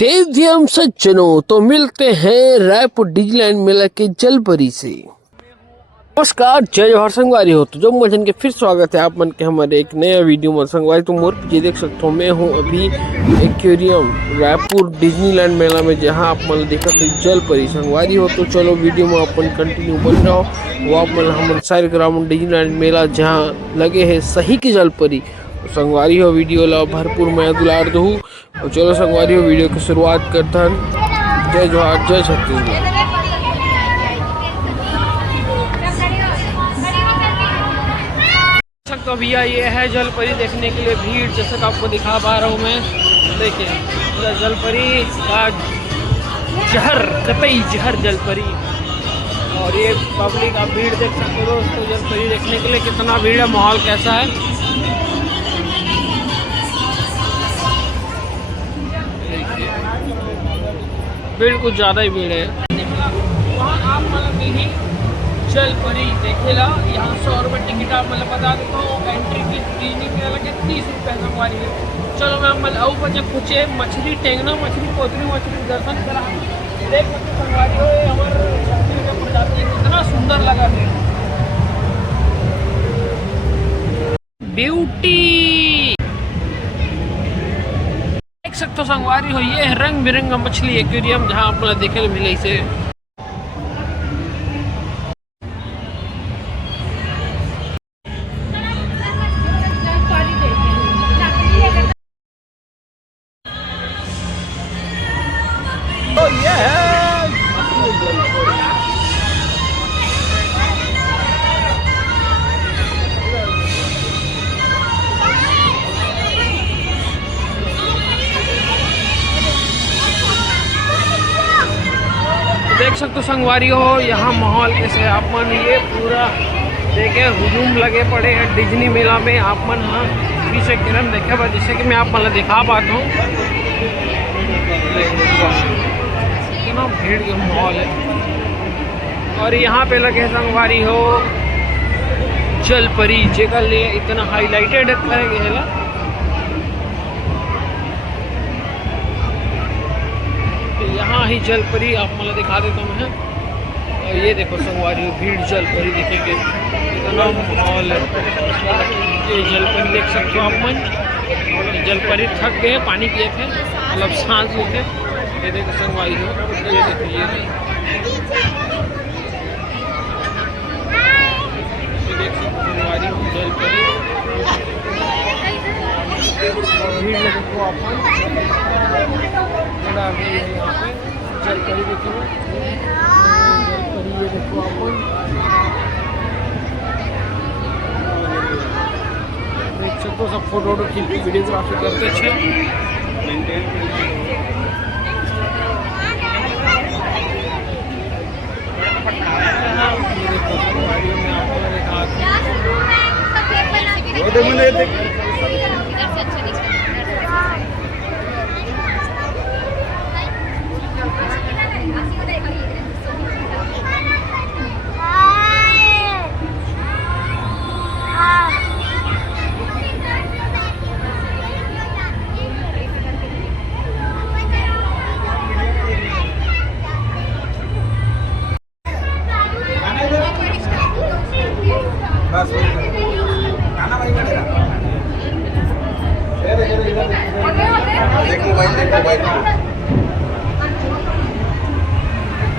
तेजियम सज्जनों, तो मिलते हैं रायपुर डिजलैंड मेला के जलपरी से। नमस्कार, जय जवाहर संगवारी हो। तो जो मजन के फिर स्वागत है आप मन के हमारे एक नया वीडियो में। संगवारी तुम और पीछे देख सकते हो, मैं हूँ अभी एक्वेरियम रायपुर डिज्नीलैंड मेला में, जहाँ आप मन देखा तो जलपरी संगवारी हो। तो चलो वीडियो में अपन कंटिन्यू बन रहा हो। वो आप मन हमारे सारे ग्राउंड डिज्नीलैंड मेला जहाँ लगे है सही की जलपरी। तो संगवारी हो वीडियो ला भरपूर मैं दुलार दू। और चलो संगवारी हो वीडियो की शुरुआत करता है। जय जवाहर, जय छत्तीसगढ़। तो भैया ये है जलपरी देखने के लिए भीड़, जैसे कि आपको दिखा पा रहा हूँ मैं। देखिए जलपरी का जहर, कतई जहर जलपरी। और ये पब्लिक आप भीड़ देख सकते हो दोस्तों, जलपरी देखने के लिए कितना भीड़ है, माहौल कैसा है। भीड़ कुछ ज़्यादा ही भीड़ है। वहाँ आप मतलब यही जलपरी देखेला। यहाँ 100 रुपये टिकट आप मतलब बता देता हूँ। एंट्री फीस डिज्नी में लगे 30 रुपये संगवारी है। चलो मैं मतलब आऊ बजे कुछ मछली, टेंगना मछली, पोतरी मछली दर्शन करा देख सकते संगवारी हो। ये हमारे छत्तीसगढ़ प्रजाति कितना सुंदर लगा है, ब्यूटी देख सकते हो संगवारी हो। ये है रंग बिरंगा मछली एक्वेरियम, जहाँ आप मतलब देखे मिले इसे। तो ये है देख सकते हो संगवारी हो यहाँ माहौल कैसे है। आप मन ये पूरा देखे हुजूम लगे पड़े हैं डिज्नी मेला में। आप मन हाँ पीछे किरण देखे बा, जिससे कि मैं आप मतलब दिखा पाता हूँ कितना भीड़ का माहौल है। और यहाँ पे लगे संगवारी हो जलपरी, जगह लिए इतना हाईलाइटेड करेगा। यहाँ ही जलपरी आप मतलब दिखा देता हूँ मैं। और ये देखो संगवारी भीड़ जलपरी देखेंगे इतना माहौल है। ये जलपरी देख सकते हो आप मन। जलपरी थक गए, पानी पिए थे, मतलब सांस लिए थे। ये देखो संगवारी हो, ये देखो ये देख सकते संगवारी हो जलपरी भीड़ देखो आप यहाँ पे जलपरी देखो। जलपरी ये देखो आप देख सकते हो। सब फोटो खींच के वीडियोग्राफी करते अच्छे।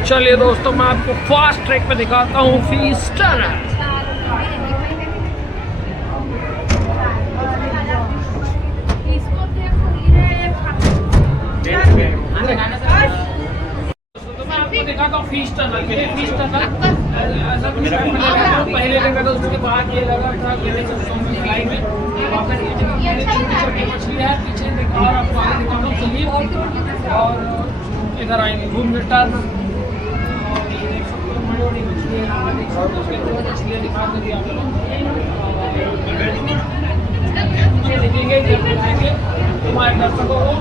चलिए दोस्तों, मैं आपको फास्ट ट्रैक पे दिखाता हूँ फीस्टर। दिखाता हूँ फीस टनल। फीस टनल ऐसा कुछ पहले लगा था, उसके बाद ये लगा था फ्लाई में। छोटी मछली है पीछे और आपको आगे दिखाता हूँ चलिए। और इधर आएंगे घूम टर्न। और ये देख सकते हो बड़ी बड़ी मछली है, मछलियाँ दिखा कर दिया आप लोग दिखेंगे हमारे दर्शकों को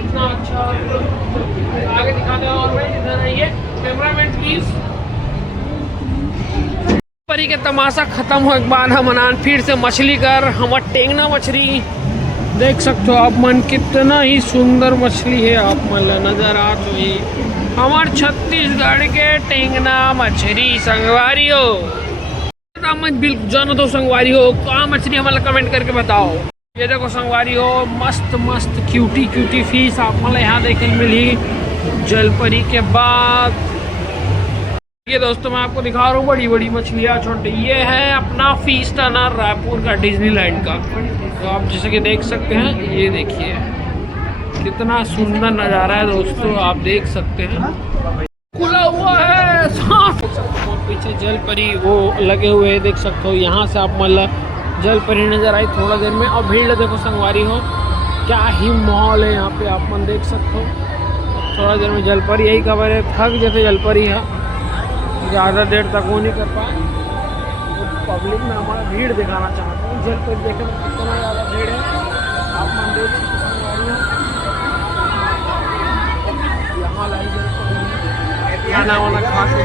इतना अच्छा आगे दिखाने। और भाई इधर आइए कैमरामैन प्लीज। परी के तमाशा खत्म हो एक बाद हम फिर से मछली कर हमार टेंगना मछली देख सकते हो आप मन कितना ही सुंदर मछली है। आप मन नजर आ तो ही हमार छत्तीसगढ़ के टेंगना मछली संगवारी हो बिल्कुल जानो तो संगवारी हो कहाँ मछली हमारे कमेंट करके बताओ। ये देखो संगवारी हो मस्त मस्त क्यूटी क्यूटी फिश आप मतलब यहाँ देखने मिली जलपरी के बाद। ये दोस्तों मैं आपको दिखा रहा हूँ बड़ी बड़ी मछलियाँ छोटी। ये है अपना फिश टनर रायपुर का डिज्नीलैंड का। तो आप जैसे कि देख सकते हैं ये देखिए कितना सुंदर नज़ारा है दोस्तों। आप देख सकते हैं खुला हुआ है सांप। पीछे जलपरी वो लगे हुए हैं देख सकते हो। यहाँ से आप मतलब जलपरी नजर आई थोड़ा देर में। और भीड़ देखो संगवारी हो क्या ही माहौल है यहाँ पे आप मन देख सकते हो। थोड़ा देर में जलपरी यही खबर है थक जैसे जलपरी है ज़्यादा देर तक वो नहीं कर पाए। तो पब्लिक में हमारा भीड़ दिखाना चाहता हूँ। जलपरी देखे तो कितना ज़्यादा भीड़ है आप मन देख सकते संगवारी हो। यहाँ लाई जलपरी खाना वाना खा के